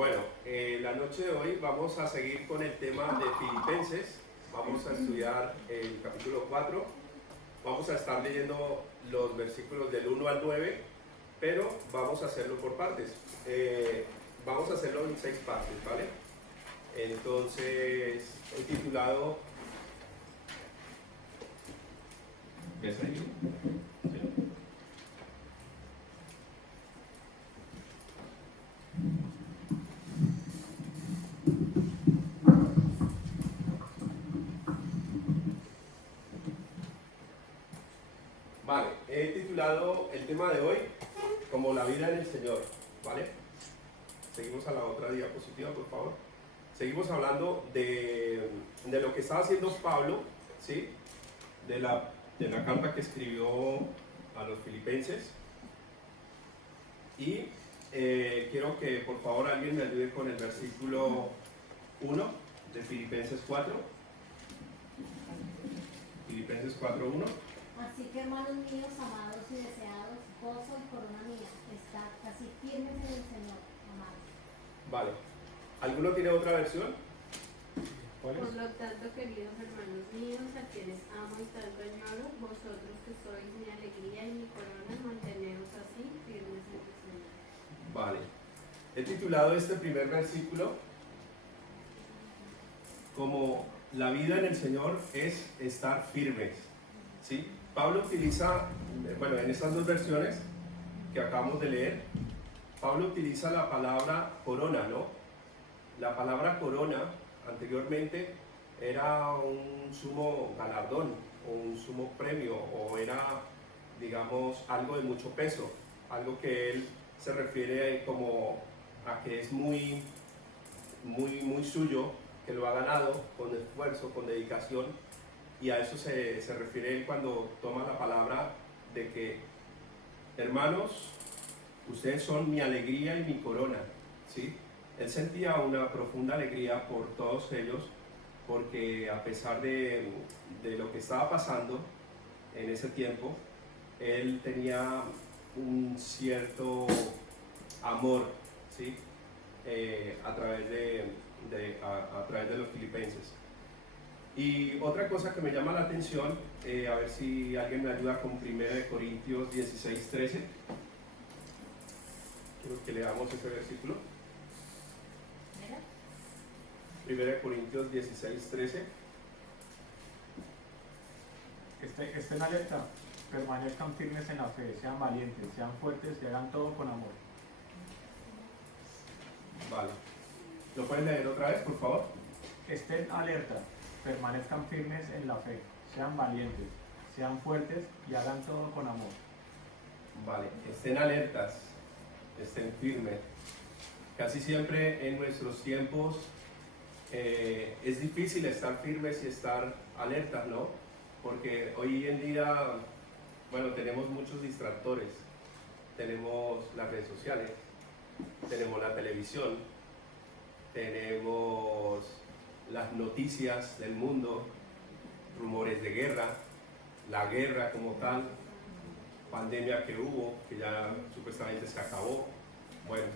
Bueno, la noche de hoy vamos a seguir con el tema de Filipenses. Vamos a estudiar el capítulo 4. Vamos a estar leyendo los versículos del 1 al 9, pero vamos a hacerlo por partes. Vamos a hacerlo en 6 partes, ¿vale? Entonces, he titulado... ¿Ves ahí? Sí. Vale, he titulado el tema de hoy como la vida en el Señor, ¿vale? Seguimos a la otra diapositiva, por favor. Seguimos hablando de lo que estaba haciendo Pablo, ¿sí? De la carta que escribió a los filipenses. Y quiero que por favor alguien me ayude con el versículo 1 de Filipenses 4. Filipenses 4:1. Así que, hermanos míos, amados y deseados, gozo y corona mía, estad casi firmes en el Señor, amados. Vale. ¿Alguno tiene otra versión? Por lo tanto, queridos hermanos míos, a quienes amo y tanto añoro, vosotros que sois mi alegría y mi corona, manteneos así firmes en el Señor. Vale. He titulado este primer versículo como la vida en el Señor es estar firmes, ¿sí? Pablo utiliza, bueno, en estas dos versiones que acabamos de leer, Pablo utiliza la palabra corona, ¿no? La palabra corona anteriormente era un sumo galardón o un sumo premio, o era, digamos, algo de mucho peso, algo que él se refiere como a que es muy suyo, que lo ha ganado con esfuerzo, con dedicación, y a eso se refiere él cuando toma la palabra de que, hermanos, ustedes son mi alegría y mi corona, ¿sí? Él sentía una profunda alegría por todos ellos, porque a pesar de lo que estaba pasando en ese tiempo, él tenía un cierto amor, ¿sí? A través de los filipenses. Y otra cosa que me llama la atención, a ver si alguien me ayuda con 1 Corintios 16:13. Quiero que leamos ese versículo. 1 Corintios 16:13. Estén alerta, permanezcan firmes en la fe, sean valientes, sean fuertes y hagan todo con amor. Vale. ¿Lo pueden leer otra vez, por favor? Estén alerta, permanezcan firmes en la fe, sean valientes, sean fuertes y hagan todo con amor. Vale. Estén alertas, estén firmes. Casi siempre en nuestros tiempos es difícil estar firmes y estar alertas, ¿no? Porque hoy en día, bueno, tenemos muchos distractores. Tenemos las redes sociales, tenemos la televisión, tenemos las noticias del mundo, rumores de guerra, la guerra como tal, pandemia que hubo, que ya supuestamente se acabó. Bueno,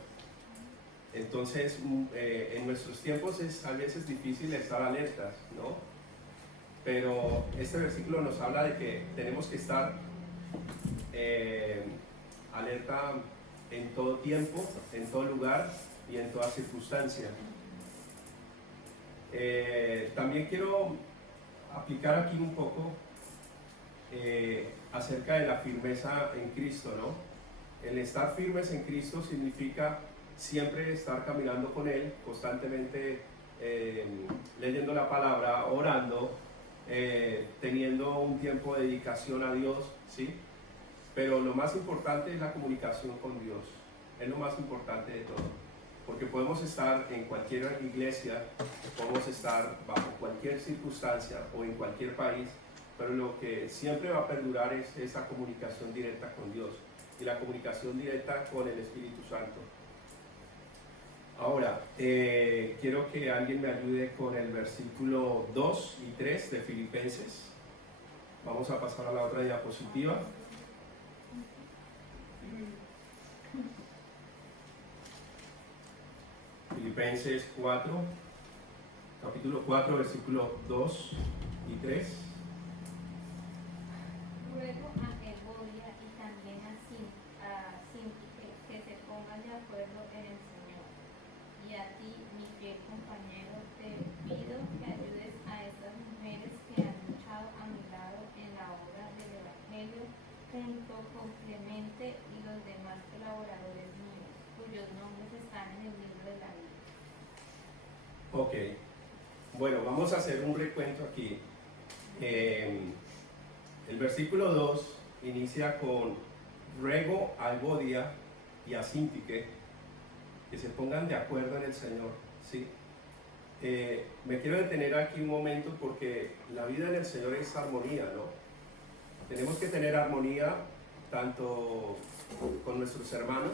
entonces en nuestros tiempos es a veces difícil estar alertas, ¿no? Pero este versículo nos habla de que tenemos que estar alerta en todo tiempo, en todo lugar y en toda circunstancia. También quiero aplicar aquí un poco acerca de la firmeza en Cristo, ¿no? El estar firmes en Cristo significa siempre estar caminando con Él, constantemente leyendo la palabra, orando, teniendo un tiempo de dedicación a Dios, ¿sí? Pero lo más importante es la comunicación con Dios, es lo más importante de todo, porque podemos estar en cualquier iglesia, podemos estar bajo cualquier circunstancia o en cualquier país, pero lo que siempre va a perdurar es esa comunicación directa con Dios y la comunicación directa con el Espíritu Santo. Ahora, quiero que alguien me ayude con el versículo 2 y 3 de Filipenses. Vamos a pasar a la otra diapositiva. Filipenses 4, capítulo 4, versículos 2 y 3. Ruego a Evodia y también a Síntique que se pongan de acuerdo en el Señor. Y a ti, mi fiel compañero, te pido que ayudes a estas mujeres que han luchado a mi lado en la obra del Evangelio, junto con Clemente y los demás colaboradores míos, cuyos nombres están en el libro de la vida. Ok, bueno, vamos a hacer un recuento aquí. El versículo 2 inicia con ruego a Evodia y a Síntique que se pongan de acuerdo en el Señor, ¿sí? Me quiero detener aquí un momento porque la vida en el Señor es armonía, ¿no? Tenemos que tener armonía tanto con nuestros hermanos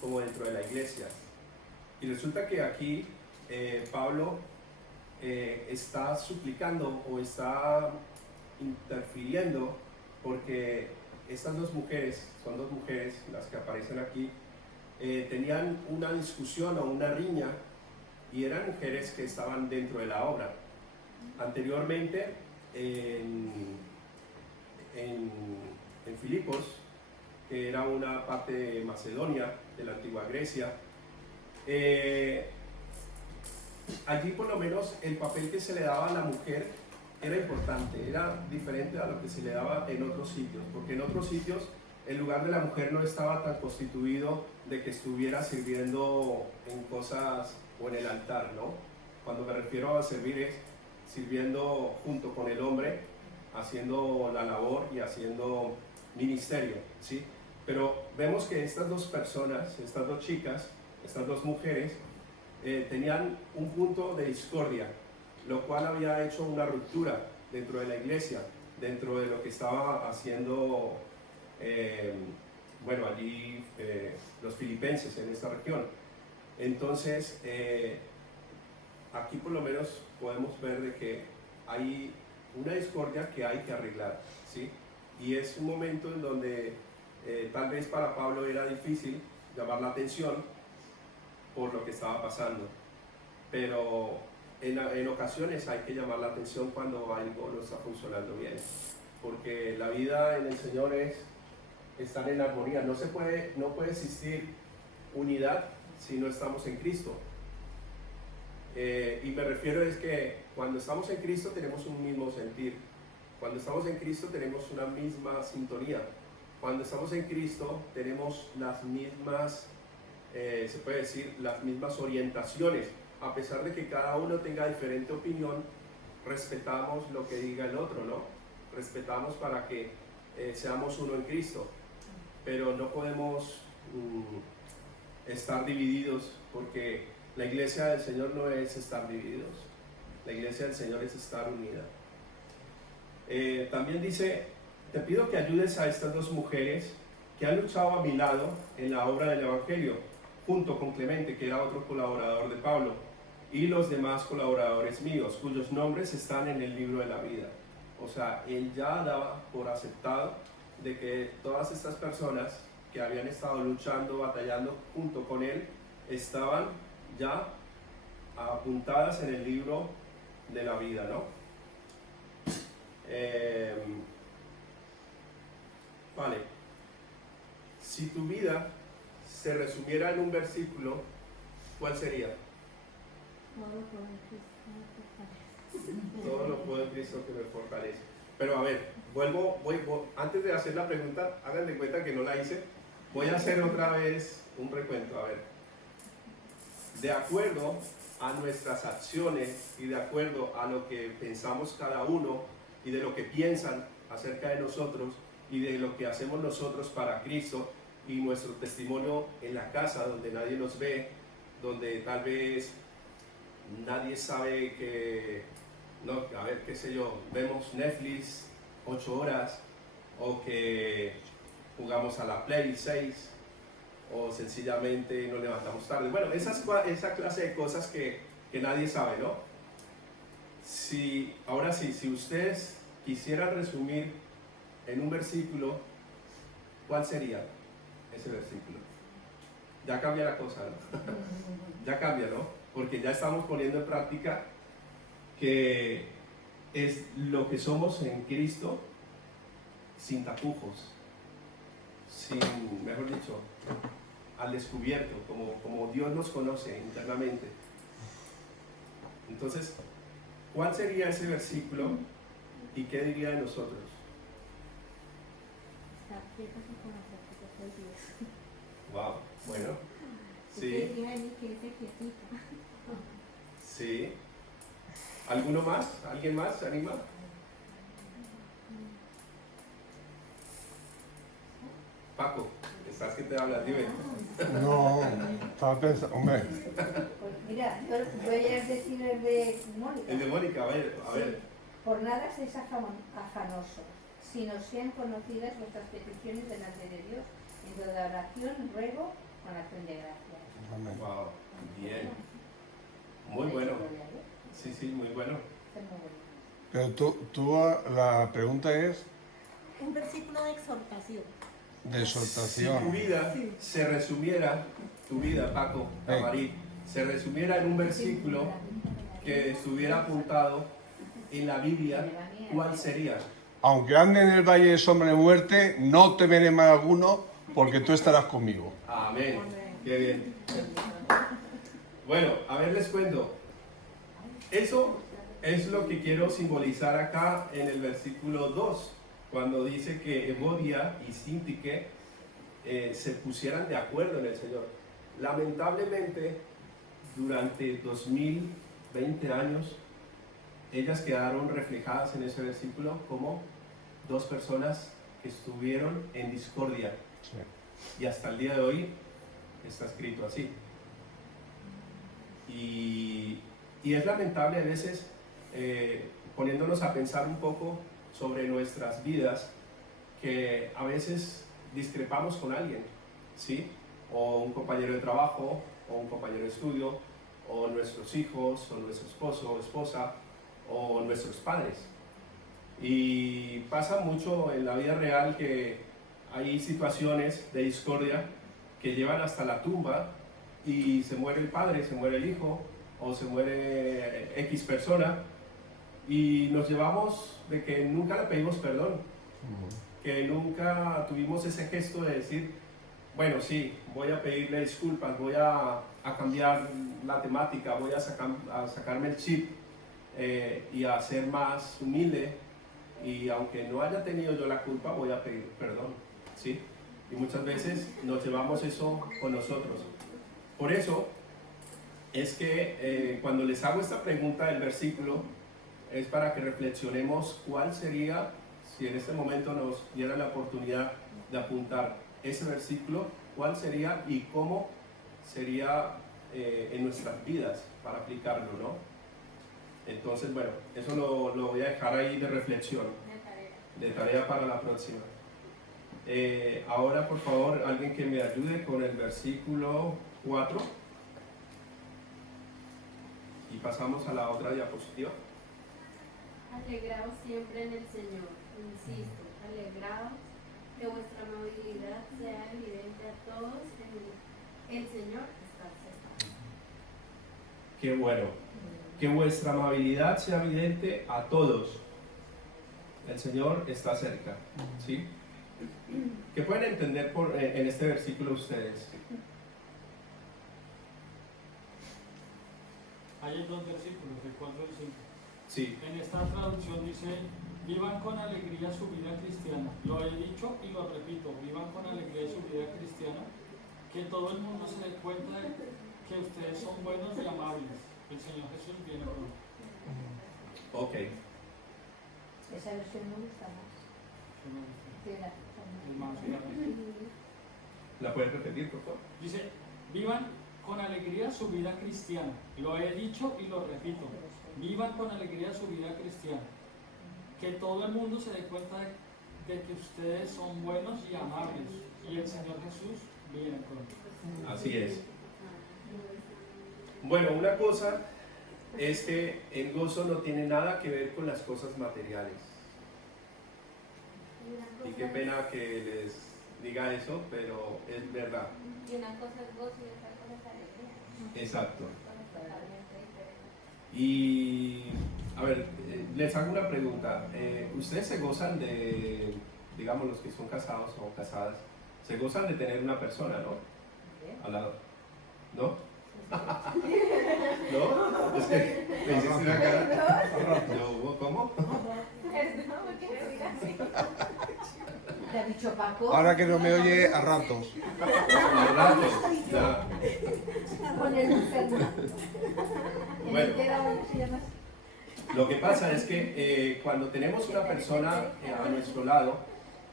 como dentro de la iglesia. Y resulta que aquí Pablo está suplicando o está interfiriendo porque estas dos mujeres, son dos mujeres las que aparecen aquí, tenían una discusión o una riña y eran mujeres que estaban dentro de la obra. Anteriormente en Filipos, que era una parte de Macedonia, de la antigua Grecia, allí por lo menos el papel que se le daba a la mujer era importante, era diferente a lo que se le daba en otros sitios, porque en otros sitios el lugar de la mujer no estaba tan constituido de que estuviera sirviendo en cosas o en el altar, ¿no? Cuando me refiero a servir es sirviendo junto con el hombre, haciendo la labor y haciendo ministerio, ¿sí? Pero vemos que estas dos personas, estas dos chicas, estas dos mujeres, tenían un punto de discordia, lo cual había hecho una ruptura dentro de la iglesia, dentro de lo que estaba haciendo, allí los filipenses en esta región. Entonces, aquí por lo menos podemos ver de que hay una discordia que hay que arreglar, ¿sí? Y es un momento en donde tal vez para Pablo era difícil llamar la atención por lo que estaba pasando, pero en ocasiones hay que llamar la atención cuando algo no está funcionando bien, porque la vida en el Señor es estar en armonía. No puede existir unidad si no estamos en Cristo. Y me refiero es que cuando estamos en Cristo tenemos un mismo sentir, cuando estamos en Cristo tenemos una misma sintonía, cuando estamos en Cristo tenemos las mismas, se puede decir, las mismas orientaciones. A pesar de que cada uno tenga diferente opinión, respetamos lo que diga el otro, ¿no? Respetamos para que seamos uno en Cristo, pero no podemos estar divididos, porque la iglesia del Señor no es estar divididos, la iglesia del Señor es estar unida. También dice, te pido que ayudes a estas dos mujeres que han luchado a mi lado en la obra del Evangelio, junto con Clemente, que era otro colaborador de Pablo, y los demás colaboradores míos, cuyos nombres están en el libro de la vida. O sea, él ya daba por aceptado de que todas estas personas que habían estado luchando, batallando junto con él, estaban ya apuntadas en el libro de la vida, ¿no? Vale. Si tu vida se resumiera en un versículo, ¿cuál sería? Todo lo puedo en Cristo que me fortalece. Pero a ver, antes de hacer la pregunta, hagan de cuenta que no la hice. Voy a hacer otra vez un recuento. A ver, de acuerdo a nuestras acciones y de acuerdo a lo que pensamos cada uno y de lo que piensan acerca de nosotros y de lo que hacemos nosotros para Cristo y nuestro testimonio en la casa donde nadie nos ve, donde tal vez nadie sabe que, no, a ver, qué sé yo, vemos Netflix 8 horas, o que jugamos a la Play 6, o sencillamente nos levantamos tarde. Bueno, esa clase de cosas que nadie sabe, ¿no? Ahora sí, si ustedes quisieran resumir en un versículo, ¿cuál sería ese versículo? ya cambia la cosa, ¿no? Ya cambia, ¿no? Porque ya estamos poniendo en práctica que es lo que somos en Cristo sin tapujos, sin, mejor dicho, al descubierto, como Dios nos conoce internamente. Entonces, ¿cuál sería ese versículo y qué diría de nosotros? Está quieta sin conocer que soy Dios. Wow, bueno, ¿Qué sí, diría de mí que dice quietita? sí. ¿Alguno más? ¿Alguien más se anima? Paco, estás que te hablas, dime. No, estaba pensando, hombre, Pues mira, yo voy a decir el de Mónica. El de Mónica, a ver. Por nada seáis afanosos, sino sean conocidas vuestras peticiones delante de Dios, en toda oración, ruego, con acción de gracias. amén. Wow, bien. Muy bueno. Sí, sí, muy bueno. Está muy bueno. Pero tú, la pregunta es Un versículo de exhortación. de Si tu exhortación. vida se resumiera, tu vida, Paco, Amarí, se resumiera en un versículo que estuviera apuntado en la Biblia, ¿cuál sería? Aunque ande en el valle de sombra de muerte, no temeré mal alguno, porque tú estarás conmigo. Amén. Qué bien. Bueno, a ver, les cuento. Eso es lo que quiero simbolizar acá en el versículo 2, cuando dice que Evodia y Sintique se pusieran de acuerdo en el Señor. Lamentablemente, durante 2020 años, ellas quedaron reflejadas en ese versículo como dos personas que estuvieron en discordia. Sí. Y hasta el día de hoy está escrito así. Y es lamentable a veces, poniéndonos a pensar un poco sobre nuestras vidas, que a veces discrepamos con alguien, ¿sí? O un compañero de trabajo, o un compañero de estudio, o nuestros hijos, o nuestro esposo o esposa, o nuestros padres. Y pasa mucho en la vida real que hay situaciones de discordia que llevan hasta la tumba y se muere el padre, se muere el hijo, o se muere X persona, y nos llevamos de que nunca le pedimos perdón, que nunca tuvimos ese gesto de decir, bueno, sí, voy a pedirle disculpas, voy a cambiar la temática, voy a sacarme el chip y a ser más humilde, y aunque no haya tenido yo la culpa, voy a pedir perdón, ¿sí? Y muchas veces nos llevamos eso con nosotros. Por eso es que cuando les hago esta pregunta del versículo, es para que reflexionemos cuál sería, si en este momento nos diera la oportunidad de apuntar ese versículo, cuál sería y cómo sería en nuestras vidas para aplicarlo, ¿no? Entonces, bueno, eso lo voy a dejar ahí de reflexión, de tarea para la próxima. Ahora, por favor, alguien que me ayude con el versículo 4 y pasamos a la otra diapositiva. Alegraos siempre en el Señor, insisto, alegraos, que vuestra amabilidad sea evidente a todos, el Señor está cerca. Qué bueno, que vuestra amabilidad sea evidente a todos. El Señor está cerca, ¿sí? ¿Qué pueden entender en este versículo ustedes? Hay dos versículos, el 4 y el 5. Sí, En esta traducción dice, vivan con alegría su vida cristiana. Lo he dicho y lo repito, vivan con alegría su vida cristiana. Que todo el mundo se dé cuenta de que ustedes son buenos y amables. El Señor Jesús viene pronto. ok. Esa versión me gusta más. Que la- Es más grande. ¿La puedes repetir, por favor? Dice, vivan con alegría su vida cristiana. Lo he dicho y lo repito. Vivan con alegría su vida cristiana. Que todo el mundo se dé cuenta de que ustedes son buenos y amables. Y el Señor Jesús viene pronto. Así es. Bueno, una cosa es que el gozo no tiene nada que ver con las cosas materiales. Y qué pena que les diga eso, pero es verdad. Y una cosa es gozo y otra cosa es alegría. Exacto. Son totalmente diferentes. Y, a ver, les hago una pregunta. ¿Ustedes se gozan de, digamos, los que son casados o casadas, se gozan de tener una persona, ¿no? Al lado. ¿No? ¿No? Es que me hiciste una cara. Yo, ¿cómo? ¿Te ha dicho Paco? Ahora que no me oye, a ratos. Al rato. Ya. Con el enfermo. Bueno. Se llama Lo que pasa es que cuando tenemos una persona a nuestro lado,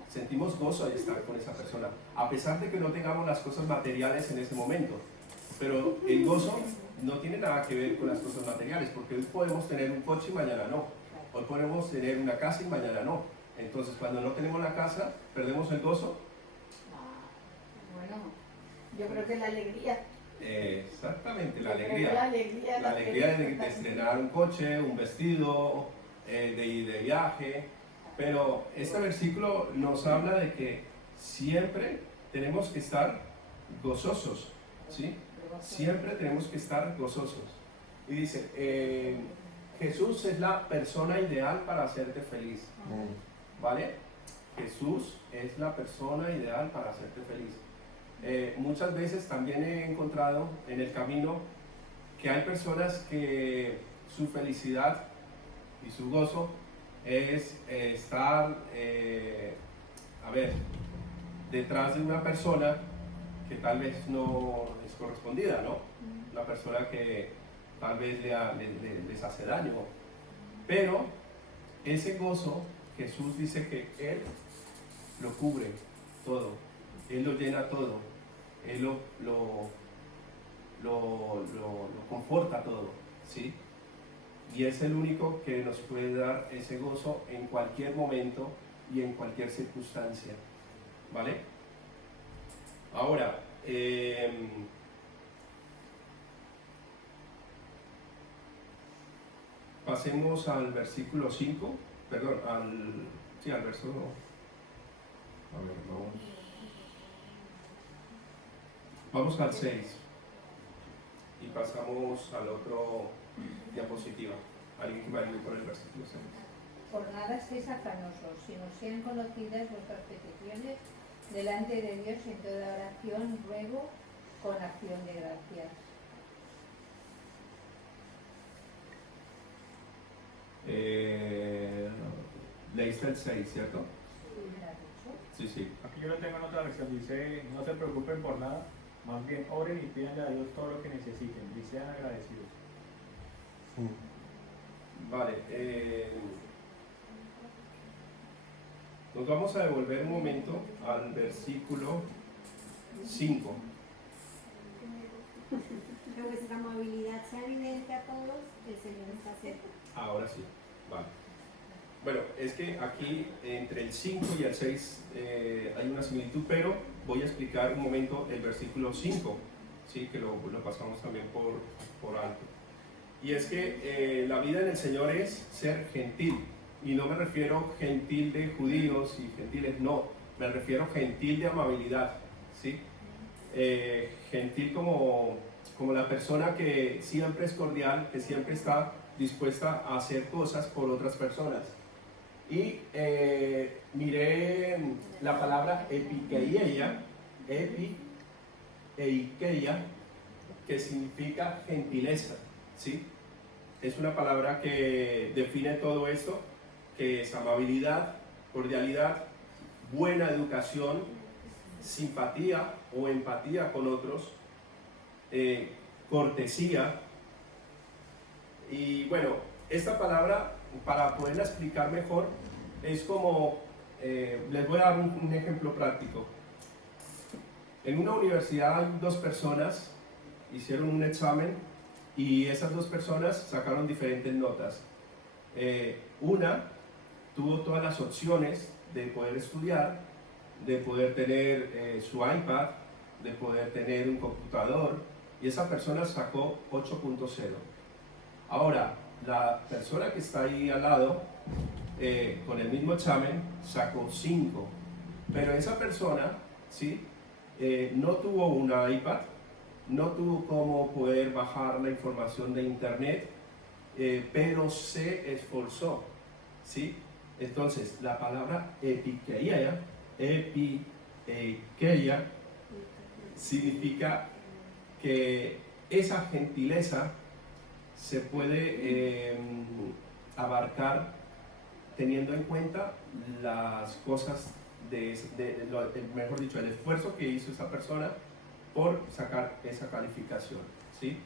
sentimos gozo de estar con esa persona, a pesar de que no tengamos las cosas materiales en ese momento. Pero el gozo no tiene nada que ver con las cosas materiales, porque hoy podemos tener un coche y mañana no. Hoy podemos tener una casa y mañana no. Entonces, cuando no tenemos la casa, perdemos el gozo. Bueno, yo creo que la alegría. Exactamente, la Yo creo que alegría. La alegría, La alegría de estrenar un coche, un vestido, de ir de viaje. Pero este versículo nos habla de que siempre tenemos que estar gozosos, ¿sí? Siempre tenemos que estar gozosos. Y dice, Jesús es la persona ideal para hacerte feliz, ¿vale? Jesús es la persona ideal para hacerte feliz. Muchas veces también he encontrado en el camino que hay personas que su felicidad y su gozo es estar, detrás de una persona que tal vez no es correspondida, ¿no? Una persona que tal vez les hace daño. Pero ese gozo, Jesús dice que Él lo cubre todo, Él lo llena todo, Él lo conforta todo, ¿sí? Y es el único que nos puede dar ese gozo en cualquier momento y en cualquier circunstancia, ¿vale? Ahora, pasemos al versículo 5, perdón, al verso, a ver, vamos al 6 y pasamos al otro diapositiva. Alguien que va a ir por el versículo 6. Por nada estéis afanosos, sino sean conocidas vuestras peticiones delante de Dios en toda oración, ruego, con acción de gracias. Leíste el 6, ¿cierto? ¿Me has dicho? Sí, sí. Aquí yo lo tengo en otra versión, dice, no se preocupen por nada, más bien oren y pídanle a Dios todo lo que necesiten y sean agradecidos. Vale, nos vamos a devolver un momento al versículo 5. Que vuestra amabilidad sea evidente a todos, el Señor está cerca. Ahora sí, vale. Bueno, es que aquí entre el 5 y el 6 hay una similitud, pero voy a explicar un momento el versículo 5, ¿sí? Que lo pasamos también por alto. Y es que la vida en el Señor es ser gentil, y no me refiero gentil de judíos y gentiles, no, me refiero gentil de amabilidad, ¿sí? Gentil como la persona que siempre es cordial, que siempre está dispuesta a hacer cosas por otras personas. Y miré la palabra epikeia, que significa gentileza, ¿sí? Es una palabra que define todo esto, que es amabilidad, cordialidad, buena educación, simpatía o empatía con otros, cortesía. Y bueno, esta palabra, para poderla explicar mejor, es como, les voy a dar un ejemplo práctico. En una universidad hay dos personas, hicieron un examen y esas dos personas sacaron diferentes notas. Una tuvo todas las opciones de poder estudiar, de poder tener su iPad, de poder tener un computador, y esa persona sacó 8.0. Ahora, la persona que está ahí al lado, con el mismo examen, sacó 5, pero esa persona ¿sí? No tuvo un iPad, no tuvo cómo poder bajar la información de internet, pero se esforzó, ¿sí? Entonces, la palabra epikeia significa que esa gentileza se puede abarcar teniendo en cuenta las cosas mejor dicho, el esfuerzo que hizo esa persona por sacar esa calificación, ¿sí?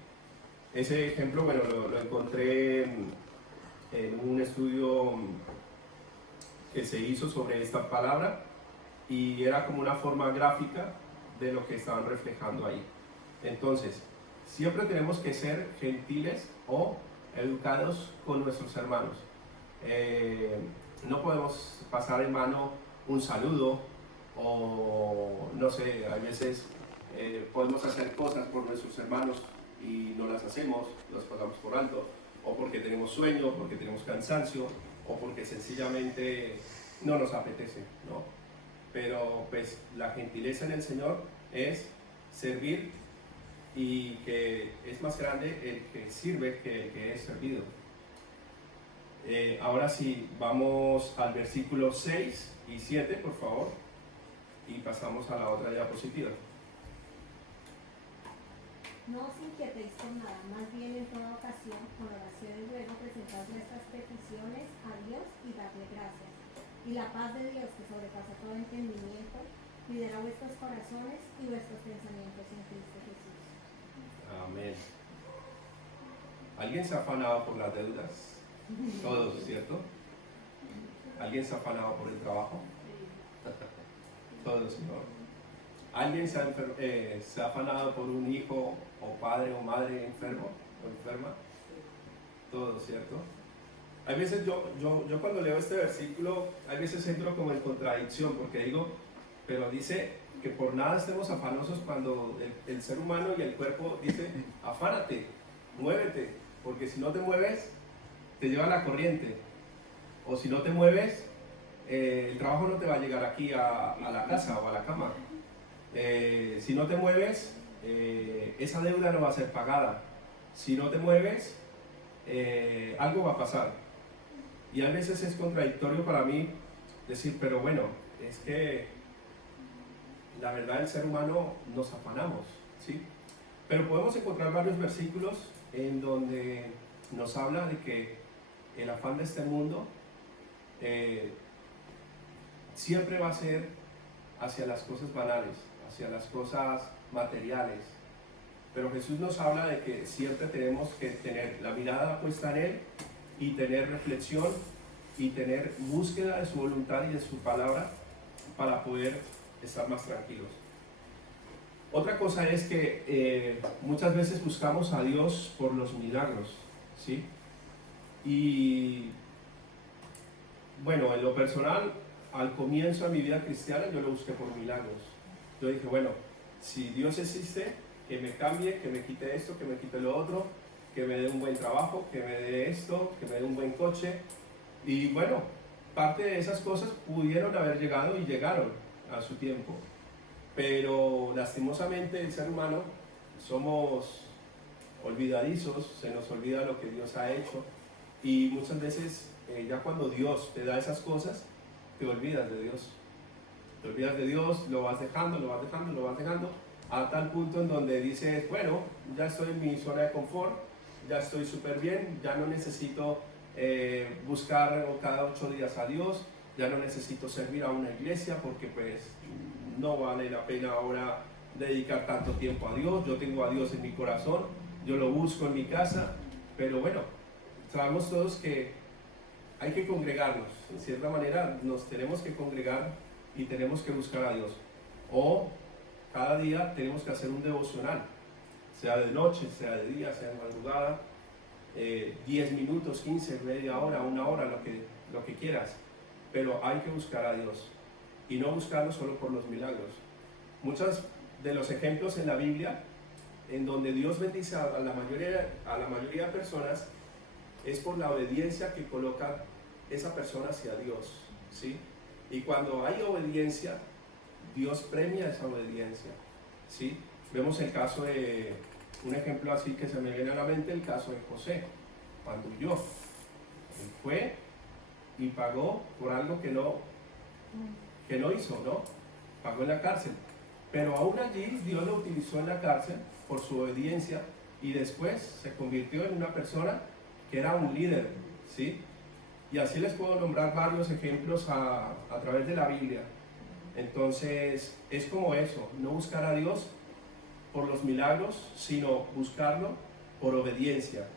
Ese ejemplo, bueno, lo encontré en un estudio que se hizo sobre esta palabra y era como una forma gráfica de lo que estaban reflejando ahí. Entonces, siempre tenemos que ser gentiles o educados con nuestros hermanos. No podemos pasar en mano un saludo o no sé, a veces podemos hacer cosas por nuestros hermanos y no las hacemos, las pasamos por alto, o porque tenemos sueño, porque tenemos cansancio, o porque sencillamente no nos apetece, ¿no? Pero pues la gentileza en el Señor es servir y que es más grande el que sirve que el que es servido. Ahora sí, vamos al versículo 6 y 7, por favor, y pasamos a la otra diapositiva. No os inquietéis por nada, más bien en toda ocasión, con oración y ruego, presentad vuestras peticiones a Dios y dadle gracias. Y la paz de Dios, que sobrepasa todo entendimiento, cuidará vuestros corazones y vuestros pensamientos en Cristo Jesús. Amén. ¿Alguien se ha afanado por las deudas? Todos, ¿cierto? ¿Alguien se ha afanado por el trabajo? Todos, ¿no? ¿Alguien se ha afanado por un hijo o padre o madre enfermo o enferma? Todos, ¿cierto? Hay veces yo cuando leo este versículo, hay veces entro como en contradicción porque digo, pero dice que por nada estemos afanosos cuando el ser humano y el cuerpo dice, afánate, muévete, porque si no te mueves, te lleva la corriente. O si no te mueves, el trabajo no te va a llegar aquí a la casa o a la cama. Si no te mueves, esa deuda no va a ser pagada. Si no te mueves, algo va a pasar. Y a veces es contradictorio para mí decir, pero bueno, es que la verdad el ser humano nos afanamos, ¿sí? Pero podemos encontrar varios versículos en donde nos habla de que el afán de este mundo siempre va a ser hacia las cosas banales, hacia las cosas materiales. Pero Jesús nos habla de que siempre tenemos que tener la mirada puesta en Él y tener reflexión y tener búsqueda de su voluntad y de su palabra para poder estar más tranquilos. Otra cosa es que muchas veces buscamos a Dios por los milagros, ¿sí? Y bueno, en lo personal, al comienzo de mi vida cristiana yo lo busqué por milagros. Yo dije, bueno, si Dios existe, que me cambie, que me quite esto, que me quite lo otro, que me dé un buen trabajo, que me dé esto, que me dé un buen coche. Y bueno, parte de esas cosas pudieron haber llegado y llegaron a su tiempo. Pero lastimosamente el ser humano somos olvidadizos, se nos olvida lo que Dios ha hecho. Y muchas veces ya cuando Dios te da esas cosas, te olvidas de Dios. Te olvidas de Dios, lo vas dejando, lo vas dejando, lo vas dejando, a tal punto en donde dices, bueno, ya estoy en mi zona de confort, ya estoy súper bien, ya no necesito buscar cada 8 días a Dios, ya no necesito servir a una iglesia porque pues no vale la pena ahora dedicar tanto tiempo a Dios, yo tengo a Dios en mi corazón, yo lo busco en mi casa, pero bueno, sabemos todos que hay que congregarnos, en cierta manera nos tenemos que congregar y tenemos que buscar a Dios, o cada día tenemos que hacer un devocional, sea de noche, sea de día, sea de madrugada, 10 minutos, 15, media hora, una hora, lo que quieras, pero hay que buscar a Dios y no buscarlo solo por los milagros. Muchos de los ejemplos en la Biblia en donde Dios bendice a la mayoría de personas es por la obediencia que coloca esa persona hacia Dios, ¿sí? Y cuando hay obediencia, Dios premia esa obediencia, ¿sí? Vemos el caso de, un ejemplo así que se me viene a la mente, el caso de José, cuando huyó. Él fue y pagó por algo que no hizo, ¿no? Pagó en la cárcel. Pero aún allí Dios lo utilizó en la cárcel por su obediencia y después se convirtió en una persona que era un líder, ¿sí? Y así les puedo nombrar varios ejemplos a través de la Biblia. Entonces, es como eso, no buscar a Dios por los milagros, sino buscarlo por obediencia.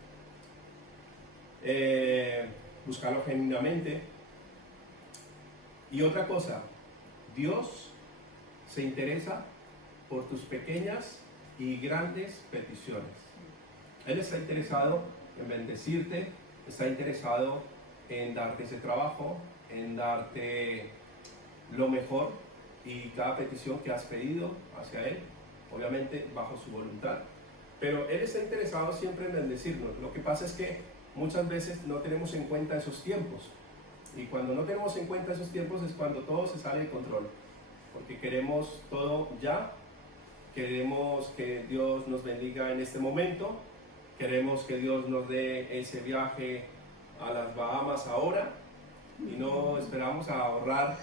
Buscarlo genuinamente. Y otra cosa, Dios se interesa por tus pequeñas y grandes peticiones. Él está interesado en bendecirte, está interesado en darte ese trabajo, en darte lo mejor y cada petición que has pedido hacia Él, obviamente bajo su voluntad. Pero Él está interesado siempre en bendecirnos. Lo que pasa es que muchas veces no tenemos en cuenta esos tiempos. Y cuando no tenemos en cuenta esos tiempos es cuando todo se sale de control. Porque queremos todo ya, queremos que Dios nos bendiga en este momento, queremos que Dios nos dé ese viaje a las Bahamas ahora y no esperamos a ahorrar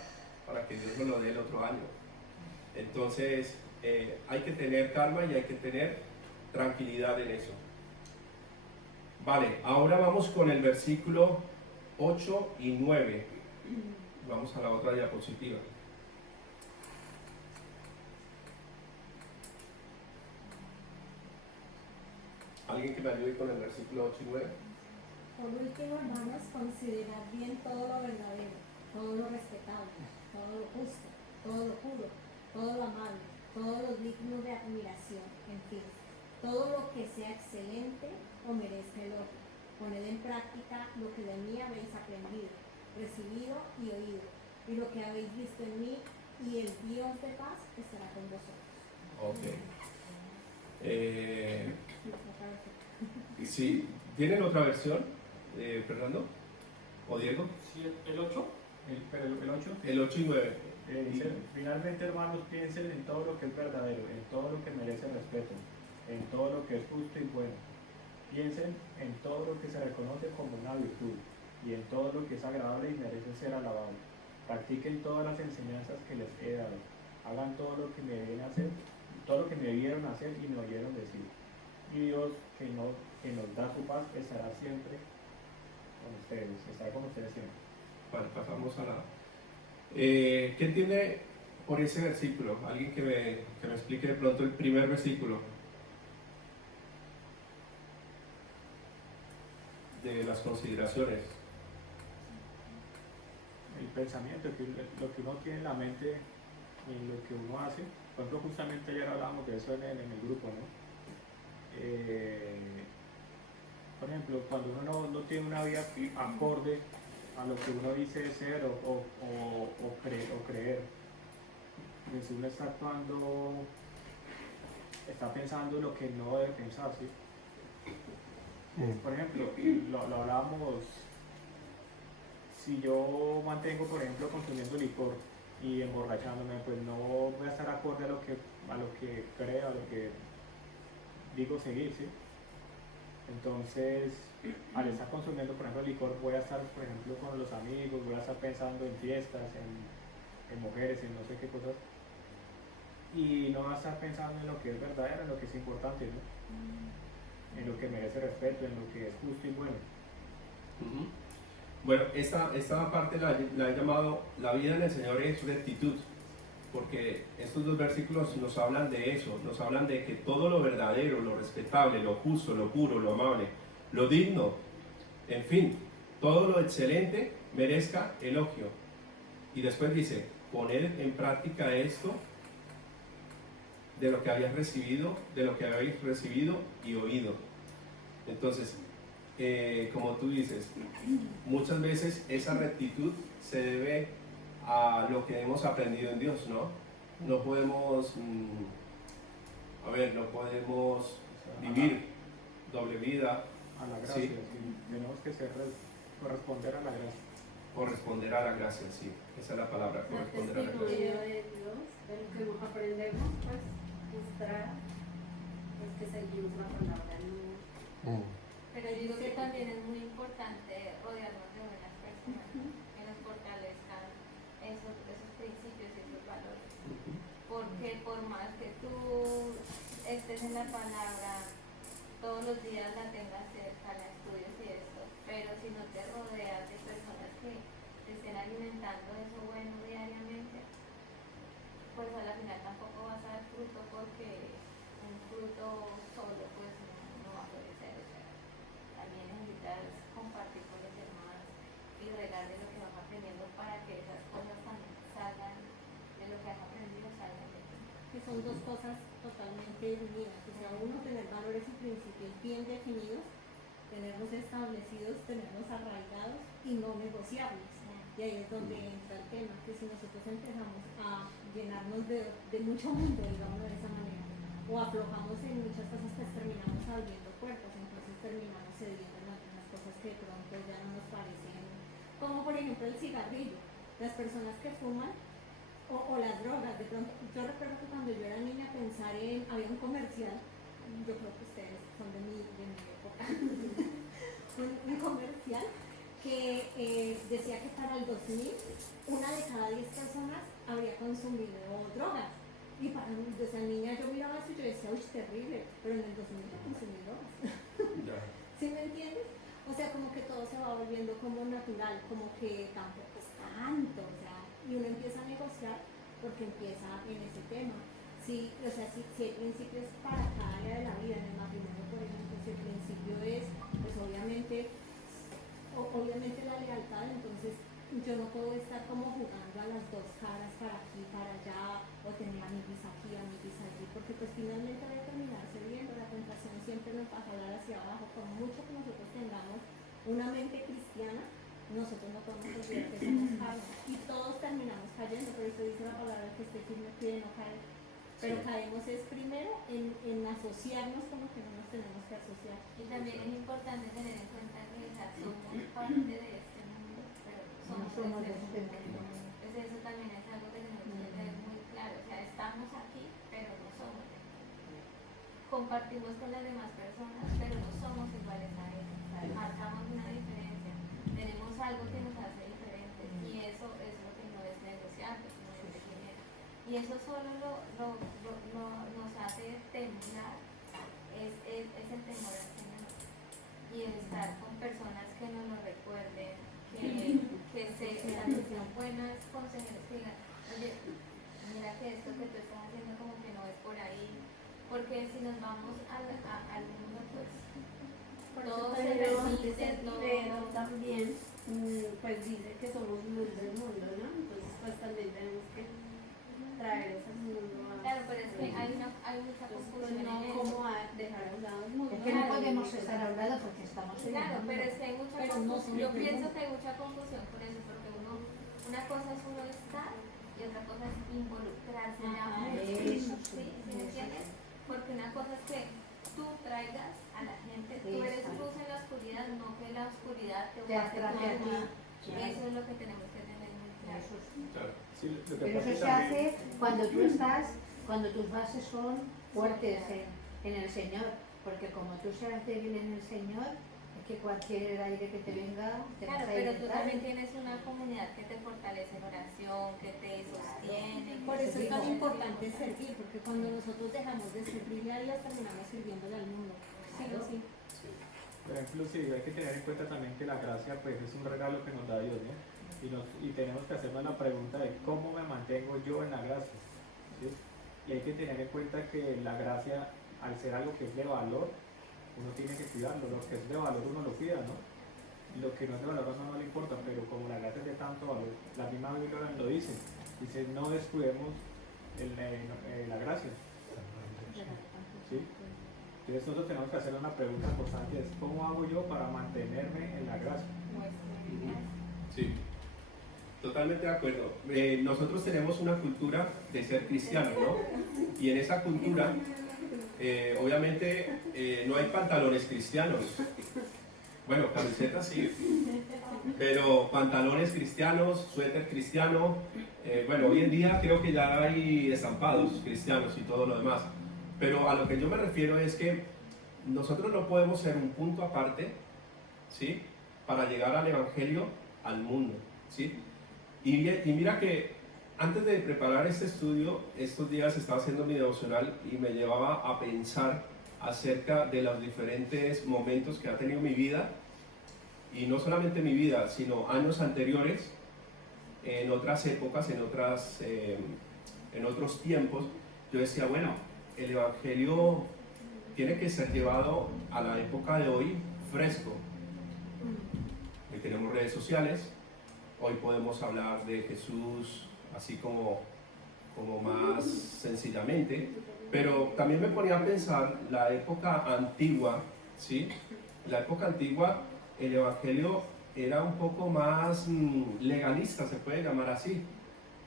para que Dios nos lo dé el otro año. Entonces hay que tener calma y hay que tener tranquilidad en eso. Vale, ahora vamos con el versículo 8 y 9. Vamos a la otra diapositiva. ¿Alguien que me ayude con el versículo 8 y 9? Por último, hermanos, considerad bien todo lo verdadero, todo lo respetable, todo lo justo, todo lo puro, todo lo amable, todos los dignos de admiración, en fin, todo lo que sea excelente o merezca elogio. Poned en práctica lo que de mí habéis aprendido, recibido y oído, y lo que habéis visto en mí, y el Dios de paz estará con vosotros. Ok. Sí, ¿tienen otra versión, Fernando? ¿O Diego? Sí, el 8. El 8 El 8 y 9. dice, finalmente, hermanos, piensen en todo lo que es verdadero, en todo lo que merece respeto, en todo lo que es justo y bueno. Piensen en todo lo que se reconoce como una virtud y en todo lo que es agradable y merece ser alabado. Practiquen todas las enseñanzas que les he dado. Hagan todo lo que me deben hacer, todo lo que me vieron hacer y me oyeron decir. Y Dios, que nos da su paz, estará siempre con ustedes, estará con ustedes siempre. Vale, pasamos a la... ¿Qué entiende por ese versículo? Alguien que me explique de pronto el primer versículo de las consideraciones. El pensamiento, lo que uno tiene en la mente y lo que uno hace. Por ejemplo, justamente ayer hablábamos de eso en el grupo, ¿no? Por ejemplo, cuando uno no tiene una vida acorde a lo que uno dice ser o creer, si uno está actuando, está pensando lo que no debe pensar, ¿sí? Por ejemplo, lo hablábamos, si yo mantengo, por ejemplo, consumiendo licor y emborrachándome, pues no voy a estar acorde a lo que creo, a lo que digo seguir, ¿sí? Entonces, al estar consumiendo, por ejemplo, licor, voy a estar, por ejemplo, con los amigos, voy a estar pensando en fiestas, en mujeres, en no sé qué cosas, y no voy a estar pensando en lo que es verdadero, en lo que es importante, ¿no? En lo que merece respeto, en lo que es justo y bueno. Bueno, esta parte la he llamado la vida en el Señor es rectitud, porque estos dos versículos nos hablan de eso, nos hablan de que todo lo verdadero, lo respetable, lo justo, lo puro, lo amable, lo digno, en fin, todo lo excelente merezca elogio. Y después dice, poned en práctica esto de lo que habéis recibido y oído. Entonces, como tú dices, muchas veces esa rectitud se debe a lo que hemos aprendido en Dios, ¿no? No podemos, no podemos vivir doble vida. A la gracia, Sí. sí. Tenemos que corresponder a la gracia. corresponder a la gracia, sí. Esa es la palabra, Dar corresponder a la gracia. testimonio de Dios, de lo que aprendemos, pues mostrar pues, que seguimos la palabra. ¿No? Pero yo digo que también es muy importante rodearnos de buenas personas que nos fortalezcan esos principios y esos valores. Porque por más que tú estés en la palabra, todos los días la tengas cerca, la estudios y esto, pero si no te rodeas de personas que te estén alimentando eso bueno diariamente, pues a la final tampoco vas a dar fruto, porque un fruto solo pues no va a florecer. O sea, también necesitas compartir con los demás y regar de lo que vas aprendiendo para que esas cosas también salgan de lo que has aprendido, salgan de ti. Que son dos cosas totalmente unidas. O sea, uno, tener valores y principios bien definidos, tenerlos establecidos, tenerlos arraigados y no negociables. Y ahí es donde entra el tema, que si nosotros empezamos a llenarnos de mucho mundo, digamos de esa manera, o aflojamos en muchas cosas, pues terminamos abriendo puertas, entonces terminamos cediendo en algunas cosas que de pronto ya no nos parecen, como por ejemplo el cigarrillo. Las personas que fuman o las drogas, de pronto, yo recuerdo que cuando yo era niña pensar en, había un comercial, yo creo que ustedes son de mi época, un comercial que decía que para el 2000 una de cada 10 personas habría consumido drogas. Y para mí, desde niña yo miraba eso y yo decía, uy, terrible, pero en el 2000 yo consumí drogas. Ya. ¿Sí me entiendes? O sea, como que todo se va volviendo como natural, como que tampoco es tanto, o sea, y uno empieza a negociar porque empieza en ese tema. Sí, o sea, si hay principios para cada área de la vida, en el matrimonio, por ejemplo, si el principio es, pues obviamente la lealtad, entonces yo no puedo estar como jugando a las dos caras para aquí, para allá, o tener amiguis aquí, amiguis allí, porque pues finalmente va a terminar cediendo. La tentación siempre nos va a jalar hacia abajo. Por mucho que nosotros tengamos una mente cristiana, nosotros no podemos olvidar que somos carne y todos terminamos cayendo. Por eso dice la palabra que esté firme pide no caer. Pero Sí. caemos es primero en asociarnos con lo que no nos tenemos que asociar. Y también es importante tener en cuenta que somos parte de este mundo, pero No somos de este mundo. mundo. Entonces eso también es algo que tenemos que tener muy claro. O sea, estamos aquí, pero no somos de este mundo. Compartimos con las demás personas, pero no somos iguales a ellas. O sea, marcamos una diferencia. Tenemos algo que nos hace diferentes y eso es lo que no es negociable, como dice Jimena. Y eso solo nos hace temblar, es el temor al Señor. Y el estar con personas que nos lo recuerden, que sean buenas consejeros, que digan, oye, mira que esto que tú estás haciendo como que no es por ahí. Porque si nos vamos al mundo, pues todo se repite, Pero también pues dice que somos luz del mundo, ¿no? Entonces pues también tenemos que traer ese mundo a... Claro, pero es que hay mucha Entonces, pues, confusión no en como eso. a dejar a un lado el mundo. Es que no podemos estar a un lado porque estamos en el Claro, mundo. pero es que hay mucha Pero no confusión. somos Yo del pienso mundo. que hay mucha confusión con eso, porque una cosa es uno estar y otra cosa es involucrarse en la Ajá, mucho. eso ¿Sí? ¿Sí me entiendes? Porque una cosa es que tú traigas a la gente, tú eres Exacto. luz en la oscuridad, no que la oscuridad te Te opaque atrape a tu ti. luz. Claro. Eso es lo que tenemos que tener muy claro. Eso sí. Claro. Sí, lo que Pero pasa eso se también- hace cuando tú estás, cuando tus bases son fuertes en el Señor, porque como tú seas débil en el Señor, es que cualquier aire que te venga te Claro, vas a pero ir tú detrás. también tienes una comunidad que te fortalece en oración, que te sostiene. Por que eso te es tan digo, importante servir, porque cuando nosotros dejamos de servirle a Dios, terminamos sirviéndole al mundo. Sí o sí. Por ejemplo, sí, hay que tener en cuenta también que la gracia pues es un regalo que nos da Dios, ¿no? Y tenemos que hacernos la pregunta de cómo me mantengo yo en la gracia, ¿sí? Y hay que tener en cuenta que la gracia, al ser algo que es de valor, uno tiene que cuidarlo. Lo que es de valor uno lo cuida, ¿no? Y lo que no es de valor a uno no le importa, pero como la gracia es de tanto valor, la misma Biblia lo dice, no descuidemos la gracia, ¿sí? Entonces nosotros tenemos que hacer una pregunta constante, es ¿cómo hago yo para mantenerme en la gracia? Sí, totalmente de acuerdo. Nosotros tenemos una cultura de ser cristianos, ¿no? Y en esa cultura, obviamente, no hay pantalones cristianos. Bueno, camisetas sí, pero pantalones cristianos, suéter cristiano, bueno, hoy en día creo que ya hay estampados cristianos y todo lo demás, pero a lo que yo me refiero es que nosotros no podemos ser un punto aparte, ¿sí? Para llegar al Evangelio, al mundo, ¿sí? Y mira que antes de preparar este estudio, estos días estaba haciendo mi devocional y me llevaba a pensar acerca de los diferentes momentos que ha tenido mi vida, y no solamente mi vida, sino años anteriores, en otras épocas, en otros tiempos. Yo decía, bueno, el Evangelio tiene que ser llevado a la época de hoy fresco. Hoy tenemos redes sociales, hoy podemos hablar de Jesús así como más sencillamente, pero también me ponía a pensar la época antigua, ¿sí? La época antigua, el Evangelio era un poco más legalista, se puede llamar así.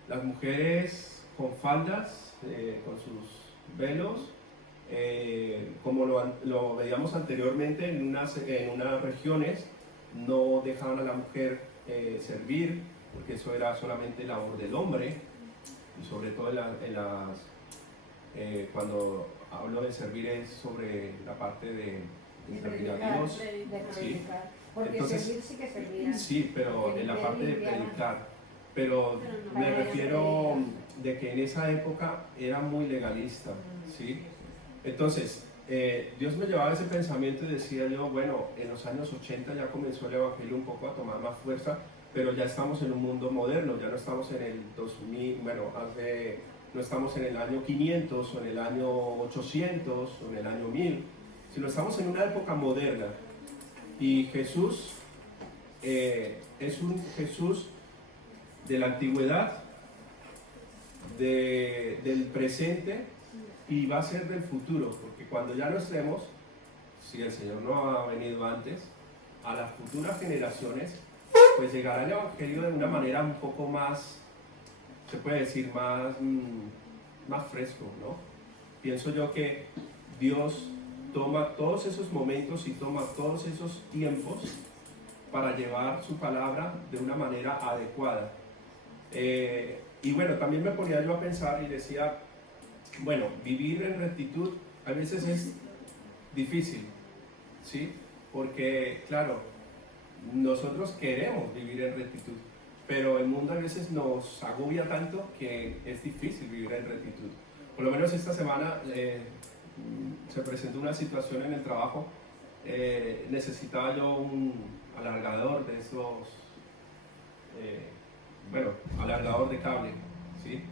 Las mujeres con faldas, con sus velos, como lo veíamos anteriormente en unas regiones, no dejaban a la mujer servir, porque eso era solamente labor del hombre, y sobre todo cuando hablo de servir es sobre la parte de servir a Dios. ¿Sí? Porque Entonces, servir sí que servía. Sí, pero en la parte de predicar. Pero me refiero de que en esa época era muy legalista, ¿sí? Entonces, Dios me llevaba ese pensamiento y decía yo, bueno, en los años 80 ya comenzó el Evangelio un poco a tomar más fuerza, pero ya estamos en un mundo moderno, ya no estamos en el 2000, bueno, no estamos en el año 500 o en el año 800 o en el año 1000, sino estamos en una época moderna. Y Jesús es un Jesús de la antigüedad, del presente, y va a ser del futuro, porque cuando ya no estemos, si el Señor no ha venido antes, a las futuras generaciones, pues llegará el Evangelio de una manera un poco más, se puede decir, más fresco, ¿no? Pienso yo que Dios toma todos esos momentos y toma todos esos tiempos para llevar su palabra de una manera adecuada. Y bueno, también me ponía yo a pensar y decía, bueno, vivir en rectitud a veces es difícil, ¿sí? Porque, claro, nosotros queremos vivir en rectitud, pero el mundo a veces nos agobia tanto que es difícil vivir en rectitud. Por lo menos esta semana se presentó una situación en el trabajo, necesitaba yo un alargador de esos, alargador de cable, ¿sí?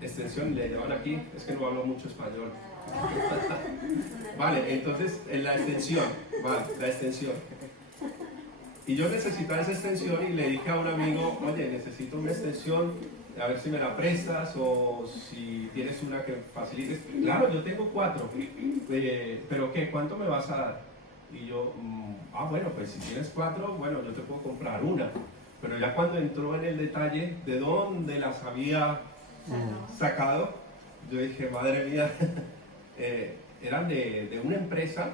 Extensión le llaman aquí, es que no hablo mucho español. Vale, entonces la extensión, y yo necesitaba esa extensión y le dije a un amigo, oye, necesito una extensión, a ver si me la prestas o si tienes una que facilites. Claro, yo tengo 4, pero ¿qué? ¿Cuánto me vas a dar? Y yo, bueno, pues si tienes 4, bueno, yo te puedo comprar una. Pero ya cuando entró en el detalle de dónde las había sacado, yo dije, madre mía, eran de una empresa,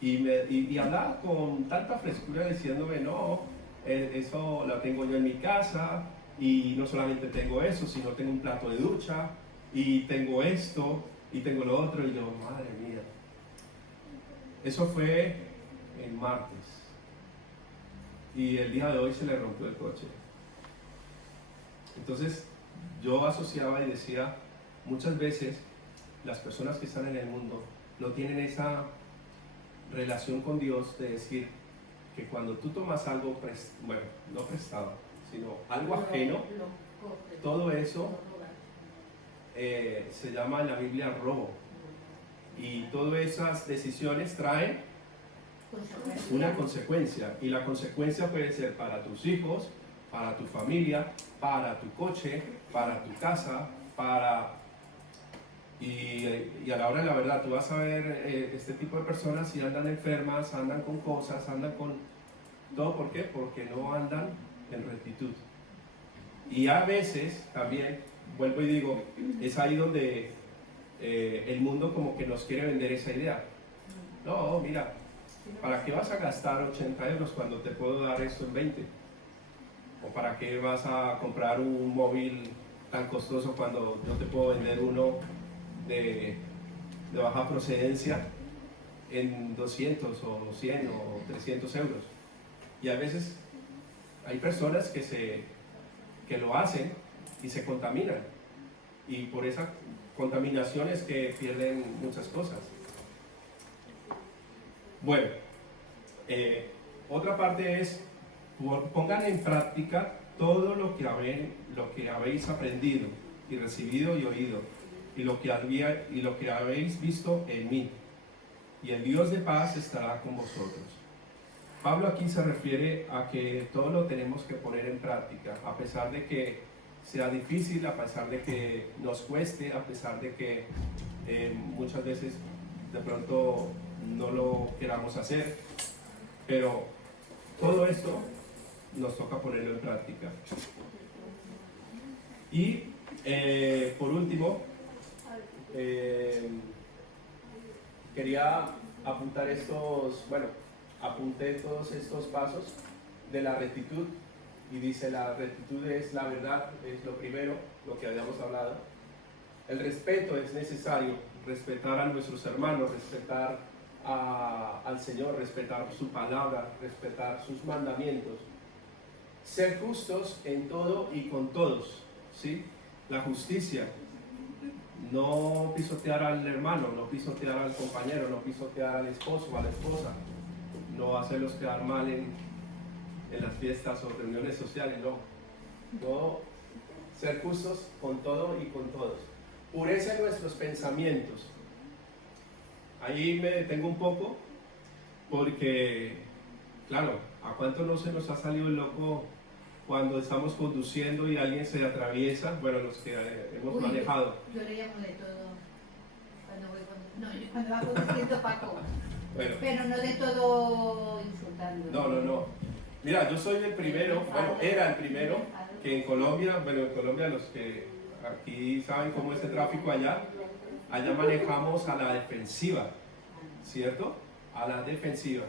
y hablaba con tanta frescura diciéndome, no, eso la tengo yo en mi casa, y no solamente tengo eso, sino tengo un plato de ducha, y tengo esto, y tengo lo otro, y yo, madre mía. Eso fue el martes, y el día de hoy se le rompió el coche. Entonces, yo asociaba y decía, muchas veces las personas que están en el mundo no tienen esa relación con Dios de decir que cuando tú tomas algo, no prestado, sino algo ajeno, todo eso se llama en la Biblia robo. Y todas esas decisiones traen una consecuencia, y la consecuencia puede ser para tus hijos, para tu familia, para tu coche, para tu casa, y a la hora de la verdad tú vas a ver este tipo de personas si andan enfermas, andan con cosas, andan con todo. ¿Por qué? Porque no andan en rectitud. Y a veces también, vuelvo y digo, es ahí donde el mundo como que nos quiere vender esa idea. No, mira, ¿Para qué vas a gastar 80 euros cuando te puedo dar esto en 20? ¿O para qué vas a comprar un móvil tan costoso cuando yo te puedo vender uno de baja procedencia en 200 o 100 o 300 euros? Y a veces hay personas que lo hacen y se contaminan. Y por esa contaminación es que pierden muchas cosas. Bueno, otra parte es, pongan en práctica todo lo que habéis aprendido y recibido y oído, y lo que habéis visto en mí, y el Dios de paz estará con vosotros. Pablo aquí se refiere a que todo lo tenemos que poner en práctica, a pesar de que sea difícil, a pesar de que nos cueste, a pesar de que muchas veces de pronto no lo queramos hacer, pero todo esto nos toca ponerlo en práctica. Y por último, quería apuntar apunté todos estos pasos de la rectitud, y dice: la rectitud es la verdad, es lo primero, lo que habíamos hablado. El respeto es necesario, respetar a nuestros hermanos, respetar al Señor, respetar su palabra, respetar sus mandamientos. Ser justos en todo y con todos, ¿sí? La justicia, no pisotear al hermano, no pisotear al compañero, no pisotear al esposo o a la esposa, no hacerlos quedar mal en las fiestas o reuniones sociales, no, ser justos con todo y con todos. Pureza en nuestros pensamientos. Ahí me detengo un poco porque, claro, ¿a cuánto no se nos ha salido el loco cuando estamos conduciendo y alguien se atraviesa? Bueno, los que hemos manejado. Yo le llamo de todo cuando va conduciendo Paco. Bueno. Pero no de todo insultando. No. Mira, yo soy el primero, era el primero que en Colombia, los que aquí saben cómo es el tráfico allá manejamos a la defensiva, ¿cierto? A la defensiva.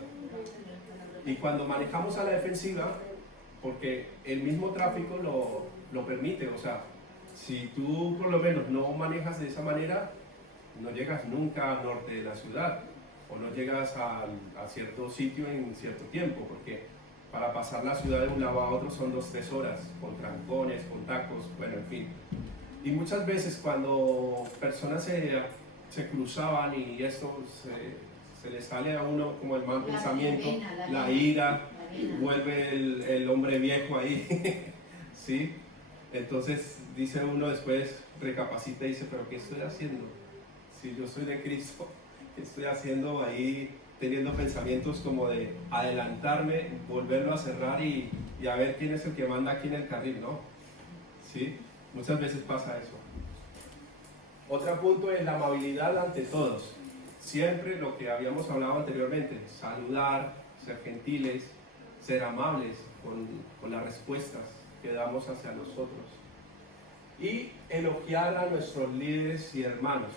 Y cuando manejamos a la defensiva, porque el mismo tráfico lo permite, o sea, si tú por lo menos no manejas de esa manera, no llegas nunca al norte de la ciudad, o no llegas a cierto sitio en cierto tiempo, porque para pasar la ciudad de un lado a otro son 2-3 horas, con trancones, con tacos, bueno, en fin. Y muchas veces cuando personas se cruzaban y esto se le sale a uno como el mal pensamiento, la ira, vuelve el hombre viejo ahí, ¿sí? Entonces dice uno después, recapacita y dice: ¿pero qué estoy haciendo? Si yo soy de Cristo, ¿qué estoy haciendo ahí teniendo pensamientos como de adelantarme, volverlo a cerrar y a ver quién es el que manda aquí en el carril, ¿no? ¿Sí? Muchas veces pasa eso. Otro punto es la amabilidad ante todos. Siempre lo que habíamos hablado anteriormente, saludar, ser gentiles, ser amables con las respuestas que damos hacia nosotros. Y elogiar a nuestros líderes y hermanos,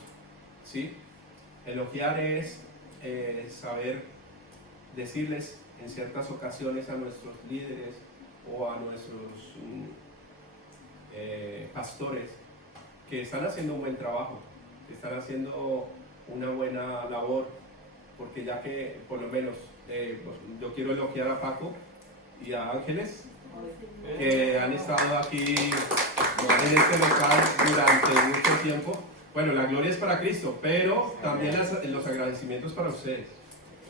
¿sí? Elogiar es saber decirles en ciertas ocasiones a nuestros líderes o a nuestros pastores que están haciendo un buen trabajo, que están haciendo una buena labor, porque ya que por lo menos yo quiero elogiar a Paco y a Ángeles, que han estado aquí en este local durante mucho tiempo. Bueno, la gloria es para Cristo, pero también los agradecimientos para ustedes,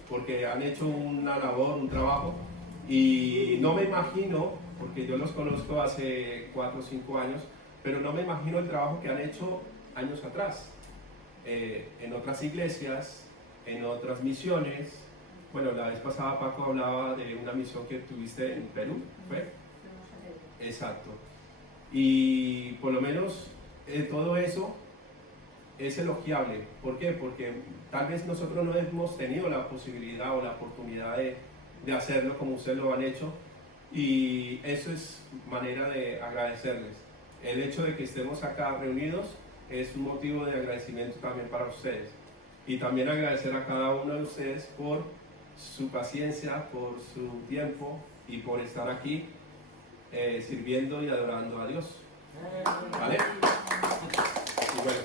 porque han hecho una labor, un trabajo, y no me imagino, porque yo los conozco hace 4 o 5 años, pero no me imagino el trabajo que han hecho años atrás, en otras iglesias, en otras misiones. Bueno, la vez pasada Paco hablaba de una misión que tuviste en Perú, ¿fue? Exacto. Y por lo menos todo eso es elogiable. ¿Por qué? Porque tal vez nosotros no hemos tenido la posibilidad o la oportunidad de hacerlo como ustedes lo han hecho, y eso es manera de agradecerles. El hecho de que estemos acá reunidos es un motivo de agradecimiento también para ustedes, y también agradecer a cada uno de ustedes por su paciencia, por su tiempo y por estar aquí sirviendo y adorando a Dios. ¿Vale? Y bueno,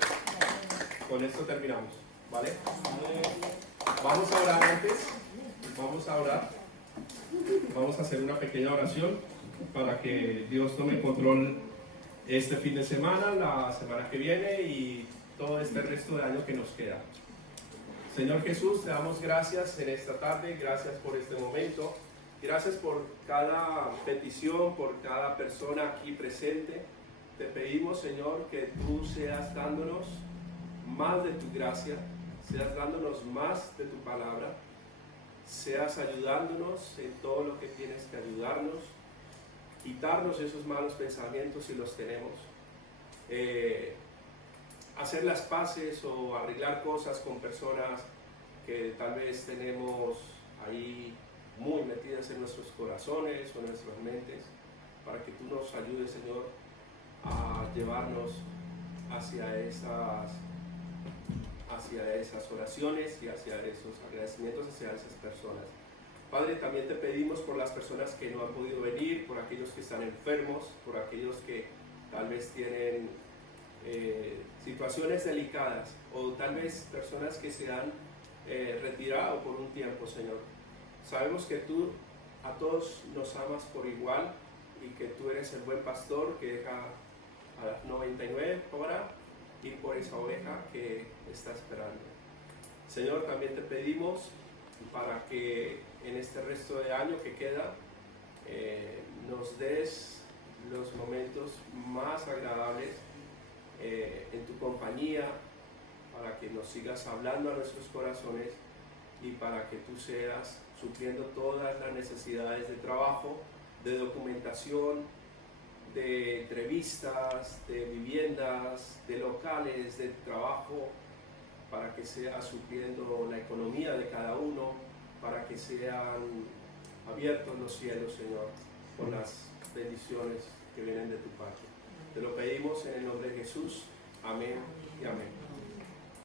con esto terminamos. ¿Vale? Vamos a orar antes. Vamos a orar. Vamos a hacer una pequeña oración para que Dios tome control este fin de semana, la semana que viene y todo este resto de año que nos queda. Señor Jesús, te damos gracias en esta tarde, gracias por este momento, gracias por cada petición, por cada persona aquí presente. Te pedimos, Señor, que tú seas dándonos más de tu gracia, seas dándonos más de tu palabra, seas ayudándonos en todo lo que tienes que ayudarnos, quitarnos esos malos pensamientos si los tenemos, hacer las paces o arreglar cosas con personas que tal vez tenemos ahí muy metidas en nuestros corazones o en nuestras mentes, para que tú nos ayudes, Señor, a llevarnos hacia esas oraciones y hacia esos agradecimientos hacia esas personas. Padre, también te pedimos por las personas que no han podido venir, por aquellos que están enfermos, por aquellos que tal vez tienen situaciones delicadas o tal vez personas que se han retirado por un tiempo, Señor. Sabemos que tú a todos nos amas por igual y que tú eres el buen pastor que deja a las 99 para ir por esa oveja que está esperando. Señor, también te pedimos para que en este resto de año que queda nos des los momentos más agradables en tu compañía, para que nos sigas hablando a nuestros corazones y para que tú seas supliendo todas las necesidades de trabajo, de documentación, de entrevistas, de viviendas, de locales, de trabajo, para que sea supliendo la economía de cada uno, para que sean abiertos los cielos, Señor, con las bendiciones que vienen de tu parte. Te lo pedimos en el nombre de Jesús. Amén y amén.